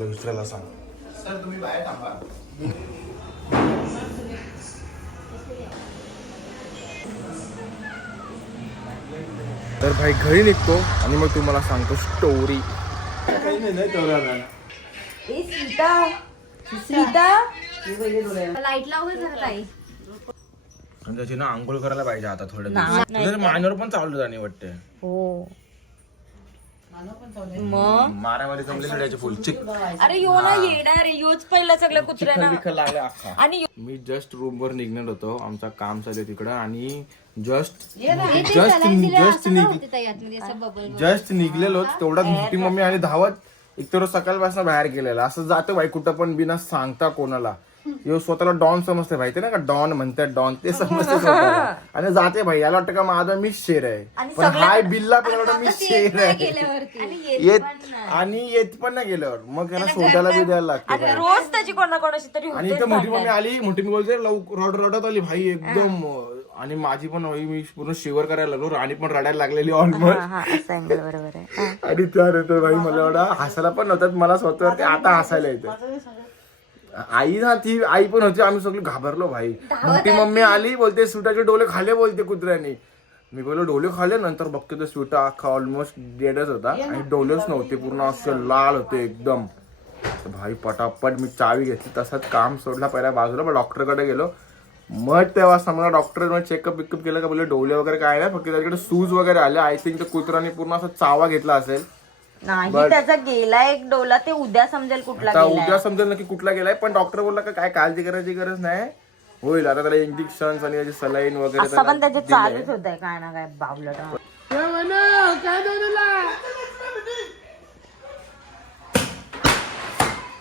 तुला विचारायला सांग. सर तुम्ही बाहेर थांबा. तर भाई घरी निघतो आणि मग तुम्हाला सांगतो स्टोरी. काही नाही तेवढा. लाईट लावून जरा ताई. आणि त्याची ना आंघोळ करायला पाहिजे आता थोडं मानवर पण चालू जाणे वाटते. हो मग मारामारी जमली त्याची फुल चिक. अरे यो ना येणार योच पहिला सगळ्या कुत्र्यांना लागला अख्खा. आणि मी जस्ट रूम वर निघणार होतो, आमचा काम चालू आहे तिकडं आणि जस्ट निघलेलो तेवढ्यात मोठी मम्मी आणि धावत एक तर सकाळपासून बाहेर गेलेला. असं जातं बाई कुठं पण बिना सांगता कोणाला. यो स्वतःला डॉन समजते माहिती ना का, डॉन म्हणतात डॉन ते समजते स्वतःला. आणि जाते भाई याला वाटतं का माझा मी शेर आहे, पण हाय बिल्ला पण मी शेर आहे. आणि येत पण नाही गेल्यावर मग त्याला शोधायला बी द्यायला लागते. रोज त्याची कोणाकोणाची तरी आणि इथं मोठी मम्मी आली, मोठी मी बोलते रडत आली भाई एकदम. आणि माझी पण मी पूर्ण शिवर करायला लागलो, राणी पण रडायला लागलेली ऑलमोस्ट. आणि त्यानंतर भाई मला एवढा हसायला पण नव्हतं मला स्वतःवरती, आता हसायला येतं. आई ना ती आई पण होती, आम्ही सगळे घाबरलो भाई. मोठी मम्मी आली बोलते सुटाचे डोले खाले बोलते कुत्र्याने. मी बोललो डोले खाले, नंतर बघते तर सुटा अख्खा ऑलमोस्ट डेडच होता आणि डोलेच नव्हते, पूर्ण असं लाल होते एकदम. भाई पटापट मी चावी घेतली, तसंच काम सोडला पहिल्या बाजूला. मग डॉक्टरकडे गेलो, मग तेव्हा समजा डॉक्टर चेकअप बिकअप केलं का बोलले डोले वगैरे काय नाही, फक्त त्याच्याकडे सूज वगैरे आले. आय थिंक त्या कुत्र्याने पूर्ण असा चावा घेतला असेल. नाही त्याचा गेला एक डोला, ते उद्या समजेल कुठला आता उद्या समजेल नक्की कुठला गेलाय. पण डॉक्टर बोलला का काय काळजी करायची गरज नाही, होईल. आता त्याला इंजेक्शन आणि सलाईन वगैरे पण त्याचे चालूच होत आहे काय ना काय बावलट.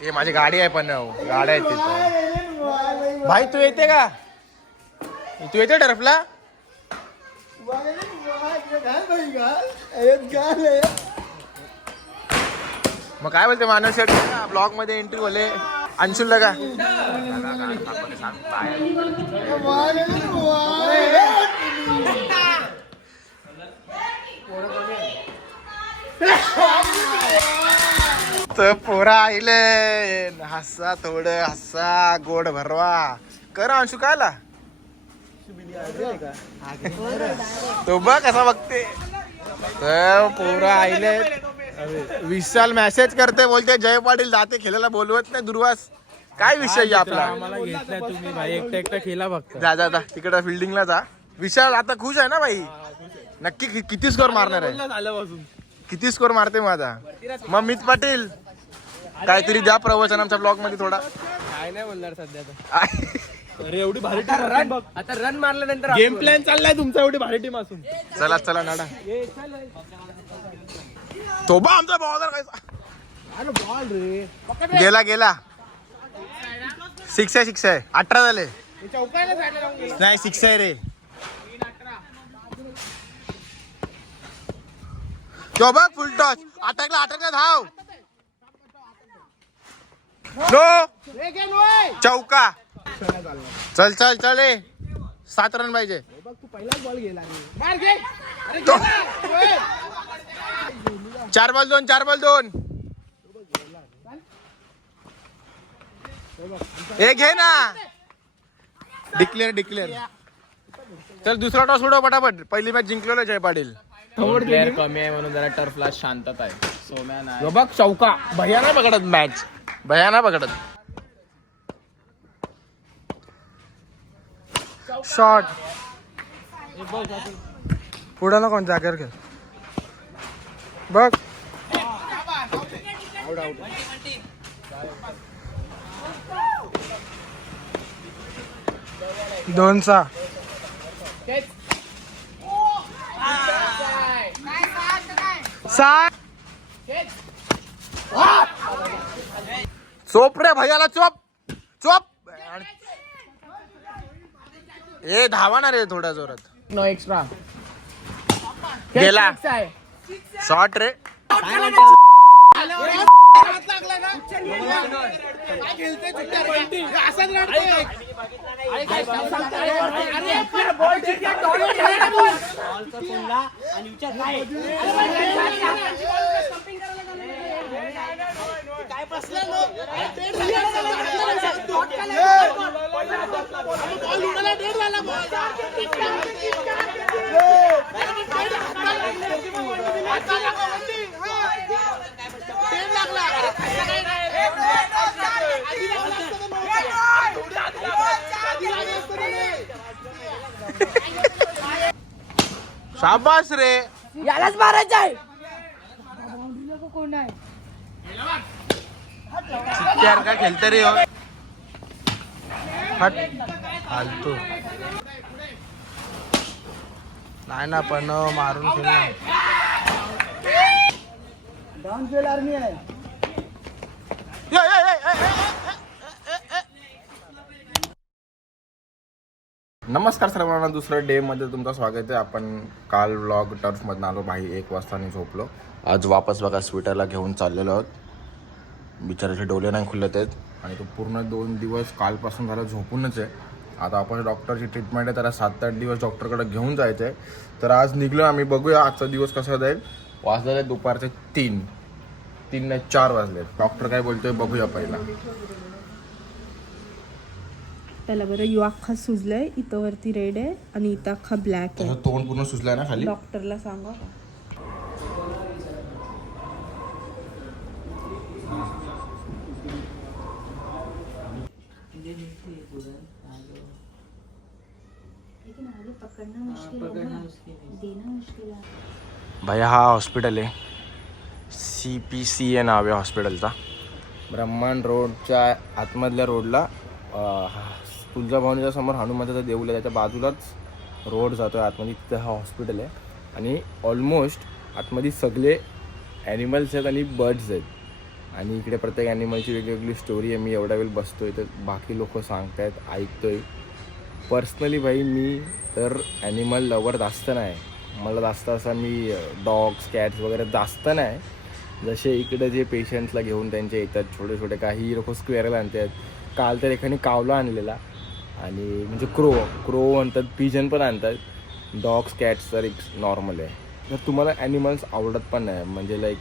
हे माझी गाडी आहे पण गाड्या आहेत तिथं. भाई तू येते का, तू येते टर्फला. मग काय बोलते मानव शेट ब्लॉग मध्ये एंट्री बोले अंशुल का तर पोरा आईले हसा थोडं हसा गोड भरवा कर. अंशू काय आला तो बघ कसा बघते. तर पोरा आईले विशाल मेसेज करते बोलते जय पाटील जाते खेळायला बोलवत नाही. दुर्वास काय विषय आपला, तुम्ही भाई एकटा खेळा फक्त. जा जा जा तिकडे फिल्डिंगला जा. विशाल आता खुश आहे ना भाई, नक्की किती स्कोर मारणार आहे, किती स्कोर मारते माझा. मग मित पाटील काहीतरी द्या प्रवचन आमच्या ब्लॉग मध्ये थोडा. काय नाही बोलणार सध्या तर. अरे एवढी भारी टीम रन, आता रन मारल्यानंतर गेम प्लॅन चाललाय तुमचा, एवढी भारी टीम असून. चला चला नाडा तो बा आमचा बॉलर बॉल रे गेला गेला. 6 आहे 18 झाले. नाही 6 आहे रे. तो बघ फुल टॉस अटकला धाव. नो चौका. चल चल चल 7 रन पाहिजे. तू पहिलाच बॉल गेला. 4 बॉल 2 हे घे ना. डिक्लेअर चल दुसरा टॉस उडव पटापट. पहिली मॅच जिंकलो जय पाटील. प्लेअर कमी आहे म्हणून जरा टर्फला शांतता आहे. सोम्या नाही बघ चौका. भैया ना पकडत मॅच, भैया ना पकडत. शॉट पुढं ना कोण जागेवर खेळ बघ. दोन सा चोप रे भैयाला चोप चोप. ए धावा ना रे थोड्या जोरात. नो एक्स्ट्रा गेला शॉट रे. शाबास रे. यालाच मारायचं आहे. यार काय खेळते रे हो. हट फालतू नाही ना पण मारून खेळ. नमस्कार सर्वांना, दुसऱ्या डे मध्ये तुमचं स्वागत आहे. आपण काल व्लॉग टर्फ मधून आलो भाई 1 वाजता आणि झोपलो. आज वापस बघा स्वेटरला घेऊन चाललेलो आहोत. बिचाराचे डोले नाही खुलत आहेत आणि तो पूर्ण 2 दिवस कालपासून झाला झोपूनच आहे. आता आपण डॉक्टरची ट्रीटमेंट आहे, त्याला 7-8 दिवस डॉक्टरकडे घेऊन जायचं आहे. तर आज निघलो आम्ही, बघूया आजचा दिवस कसा जाईल. वाजले दुपारचे 3 नाही 4 वाजले. डॉक्टर काय बोलतोय बघूया पहिला. त्याला बरं यू अख्खा सुजलाय, इथं वरती रेड आहे आणि इथं अख्खा ब्लॅक आहे. तोंड पूर्ण सुजलाय ना खाली. डॉक्टरला सांगा. भैया हा हॉस्पिटल आहे, CPCA नाव आहे हॉस्पिटलचा. ब्रह्मांड रोडच्या आतमधल्या रोडला तुळजाभवानीच्या समोर हनुमानाचं देऊळ आहे, त्याच्या बाजूलाच रोड जातो आहे आतमध्ये. तिथं हा हॉस्पिटल आहे आणि ऑलमोस्ट आतमध्ये सगळे ॲनिमल्स आहेत आणि बर्ड्स आहेत. आणि इकडे प्रत्येक ॲनिमलची वेगवेगळी स्टोरी आहे. मी एवढा वेळ बसतो आहे तर बाकी लोक सांगत आहेत, ऐकतो आहे. पर्सनली भाई मी तर ॲनिमल लवर जास्त नाही. मला जास्त असं मी डॉग्स कॅट्स वगैरे जास्त नाही. जसे इकडे जे पेशंट्सला घेऊन त्यांचे येतात छोटे छोटे, काही लोक स्क्वेअरला आणतात. काल तर एकाने कावला आणलेला आणि म्हणजे क्रो म्हणतात, पिजन पण आणतात. डॉग्स कॅट्स तर एक नॉर्मल आहे. तर तुम्हाला ॲनिमल्स आवडत पण नाही, म्हणजे लाईक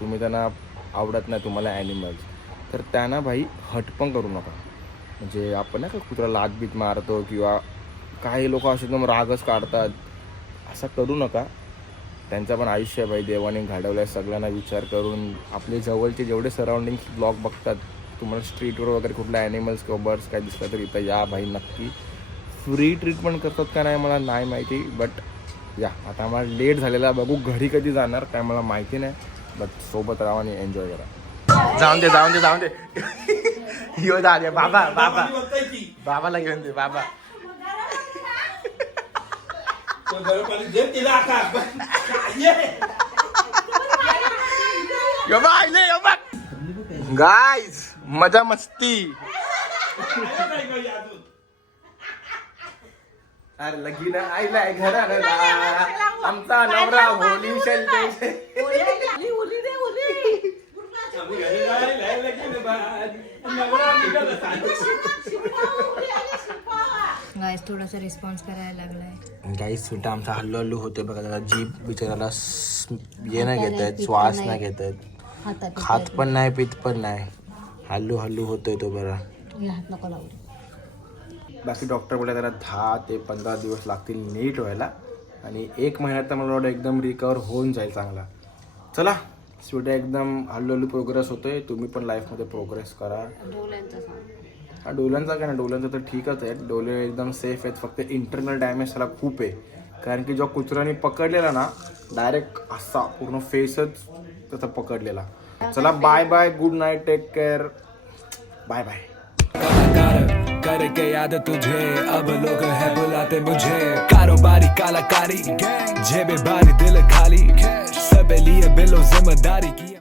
तुम्ही त्यांना आवडत नाही तुम्हाला ॲनिमल्स, तर त्यांना भाई हट पण करू नका. म्हणजे आपण नाही का कुत्रा लादबीत मारतो किंवा काही लोक असे एकदम रागच काढतात, असं करू नका. त्यांचं पण आयुष्य आहे भाई, देवाने घडवलं आहे. सगळ्यांना विचार करून आपले जवळचे जेवढे सराउंडिंग्स ब्लॉग बघतात, तुम्हाला स्ट्रीटवर वगैरे कुठला ॲनिमल्स किंवा बर्ड्स काय दिसलं तर इथं या भाई नक्की. फ्री ट्रीटमेंट करतात का नाही मला नाही माहिती, बट या. आता आम्हाला लेट झालेला, बघू घरी कधी जाणार काय मला माहिती नाही, बट सोबत राहा आणि एन्जॉय करा. जाऊन दे यो दादे बाबाला घेऊन दे. बाबा गाइस मजा मस्ती. अरे लगीन आईलाय घराला आमचा नवरा होली शेलते. गाइस थोडासा रिस्पॉन्स करायला लागलाय. गाईस सुद्धा आमचा हल्लू होते बघा. त्याला जीभ बिचाराला हे नाही घेत आहेत, श्वास नाही घेत आहेत, खात पण नाही पित पण नाही, हल्लू होतोय तो बरा. हात नको लावू. बाकी डॉक्टर बोलले त्याला 10 ते 15 दिवस लागतील नीट व्हायला आणि 1 महिन्यात तर मला वाटतं एकदम रिकवर होऊन जाईल चांगला. चला स्वीट एकदम हल्लू प्रोग्रेस होतोय. तुम्ही पण लाईफमध्ये प्रोग्रेस करा. हा डोल्यांचा काय ना, डोल्यांचा तर ठीकच आहे, डोले एकदम सेफ आहेत. फक्त इंटरनल डॅमेज त्याला खूप आहे, कारण की जो कुत्र्याने पकडलेला ना डायरेक्ट असा पूर्ण फेसच त्याचा पकडलेला. चला bye bye, good night, take care, bye bye. करके याद तुझे अब लोग है बुलाते मुझे. कारोबारी कलाकारी जेबे बारी दिल खाली, सब लिए बिलो जिम्मेदारी की.